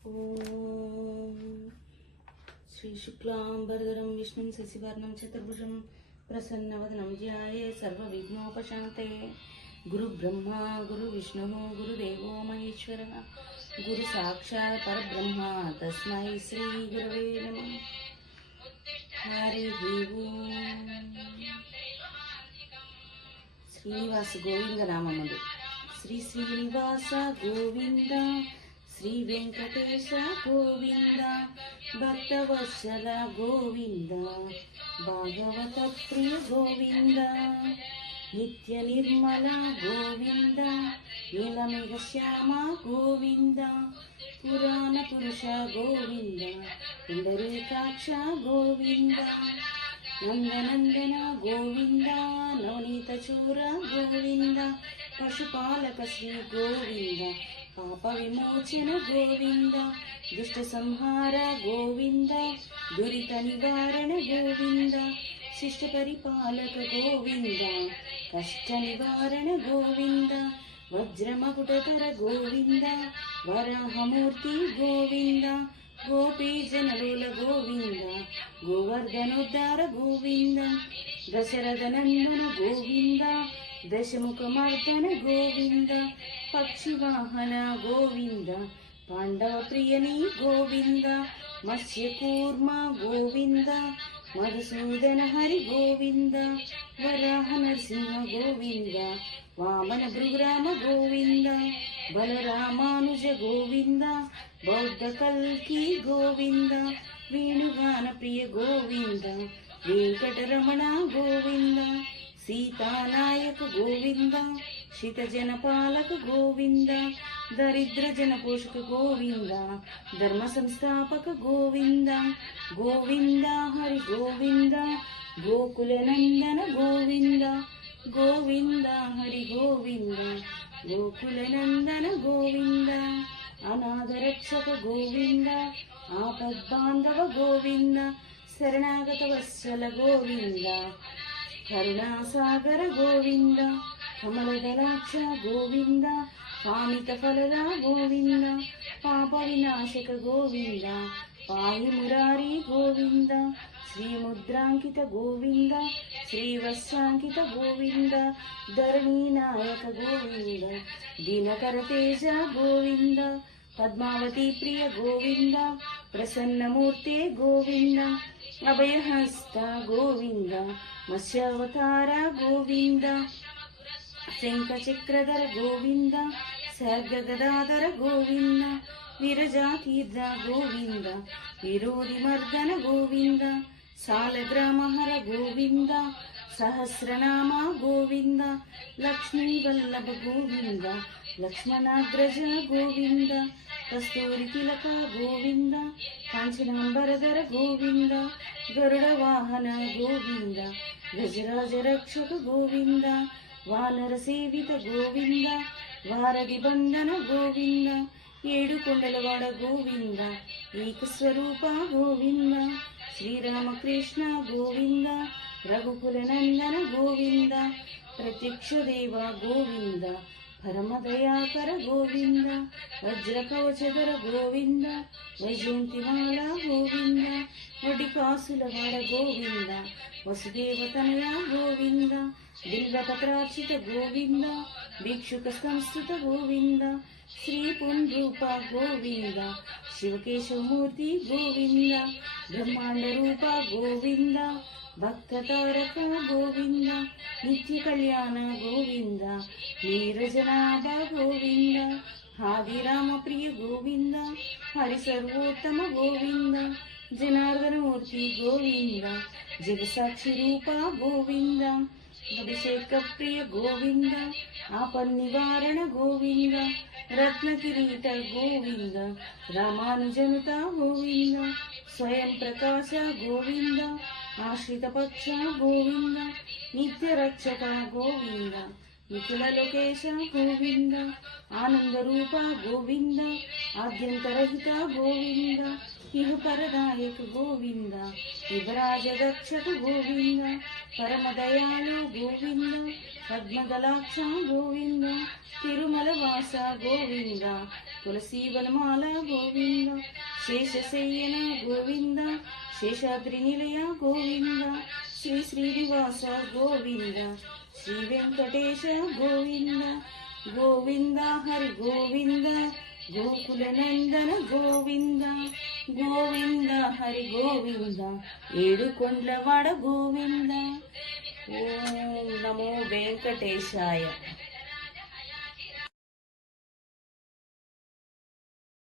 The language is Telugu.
ఓం శ్రీ శుక్లాంబరధరం విష్ణుం శశివర్ణం చతుర్భుజం ప్రసన్నవదనం ధ్యాయే సర్వవిఘ్నోపశాంతయే. గురు బ్రహ్మ గురు విష్ణు గురుదేవో మహేశ్వర గురు సాక్షాత్ పరబ్రహ్మ తస్మై శ్రీ గురవే నమః. హరి ఓం. శ్రీనివాస గోవింద నామములు. శ్రీ శ్రీనివాస గోవింద, శ్రీ వెంకటేశ గోవింద, భక్తవత్సల గోవింద, భాగవత ప్రియ గోవింద, నిత్య నిర్మల గోవింద, నీలమేఘ శ్యామ గోవింద, పురాణ పురుష గోవింద, పుండరీకాక్ష గోవింద, నందనందన గోవింద, నవనీత చూర గోవింద, పశుపాలక శ్రీ గోవింద, పాప విమోచన గోవింద, దుష్ట సంహార గోవింద, దురిత నివారణ గోవింద, శిష్ట పరిపాలక గోవింద, కష్ట నివారణ గోవింద, వజ్రమకుటతర గోవింద, వరాహమూర్తి గోవింద, గోపీజనలోల గోవింద, గోవర్ధనోద్ధార గోవింద, దశరథనందన గోవింద, దశముఖమర్దన గోవింద, పక్షివాహన గోవింద, పాండవ ప్రియని గోవింద, మత్స్యకూర్మ గోవింద, మధుసూదన హరి గోవింద, వరాహ నరసింహ గోవింద, వామన భృగురామ గోవింద, బలరామానుజ గోవింద, బౌద్ధ కల్కి గోవింద, వేణుగాన ప్రియ గోవింద, వెంకటరమణ గోవింద, సీతానాయక గోవింద, శితజన పాలక గోవింద, దరిద్ర జన పోషక గోవింద, ధర్మ సంస్థాపక గోవింద, గోవింద హరి గోవింద, గోకుల నందన గోవింద, గోవింద హరి గోవింద, గోకుల నందన గోవింద, అనాథ రక్షక గోవింద, ఆపద్బాంధవ గోవింద, శరణాగత వత్సల గోవింద, కరుణాసాగర గోవింద, కమలదలాక్ష గోవింద, కామిత ఫలద గోవింద, పాప వినాశక గోవింద, పాయి మురారి గోవింద, శ్రీముద్రాంకిత గోవింద, శ్రీవత్సాంకిత గోవింద, ధరణీనాయక గోవింద, దినకర తేజ గోవింద, పద్మావతి ప్రియ గోవింద, ప్రసన్నమూర్తే గోవింద, అభయహస్త గోవింద, మత్స్యావతార గోవింద, శంఖచక్రధర గోవింద, సర్గగదాధర గోవింద, విరజాతీర్థ గోవింద, విరోధి మర్దన గోవింద, సాలగ్రామహర గోవింద, సహస్రనామ గోవింద, లక్ష్మీవల్లభ గోవింద, లక్ష్మణాగ్రజ గోవింద, కస్తూరి తిలక గోవింద, కాంచనాంబరధర గోవింద, గరుడ వాహన గోవింద, గజరాజ రక్షక గోవింద, వానర సేవిత గోవింద, వారధి బంధన గోవింద, ఏడు కొండలవాడ గోవింద, ఏకస్వరూప గోవింద, శ్రీరామకృష్ణ గోవింద, రఘుకుల నందన గోవింద, ప్రత్యక్ష దేవ గోవింద, పరమదయాకర గోవింద, వజ్రకవచధర గోవింద, వైజయంతిమాల గోవింద, వడికాసులవాడ గోవింద, వసుదేవతనయ గోవింద, బిల్వపత్రార్చిత గోవింద, భిక్షుక సంస్థిత గోవింద, శ్రీ పుండ్రూప గోవింద, శివకేశవమూర్తి గోవింద, బ్రహ్మాండ రూప గోవింద, భక్త తారక గోవింద, నిత్య కళ్యాణ గోవింద, నీరజనాభ గోవింద, హాదిరామ ప్రియ గోవింద, హరి సర్వోత్తమ గోవింద, జనార్దనమూర్తి గోవింద, జగసాక్షి రూప గోవింద, అభిషేక ప్రియ గోవింద, ఆపన్నివారణ గోవింద, రత్న కిరీట గోవింద, రామానుజనుత గోవింద, స్వయం ప్రకాశ గోవింద, ఆశ్రిత పక్ష గోవింద, నిత్య రక్షక గోవింద, నిఖిల లోకేశ గోవింద, ఆనంద రూప గోవింద, ఆద్యంతరహిత గోవింద, ఇహపరదాయక గోవింద, యువరాజ రక్షక గోవింద, పరమదయాళు గోవింద, పద్మదలాక్ష గోవింద తిరుమల వాస గోవింద తులసీవనమాల గోవింద శేషశయ్యన గోవింద శేషాద్రి నిలయ గోవింద శ్రీ శ్రీనివాస గోవింద శ్రీ వెంకటేశ గోవింద గోవింద హరి గోవింద గోకుల నందన గోవింద గోవింద హరి గోవింద ఏడుకొండలవాడ గోవింద. ఓం నమో వెంకటేశాయ.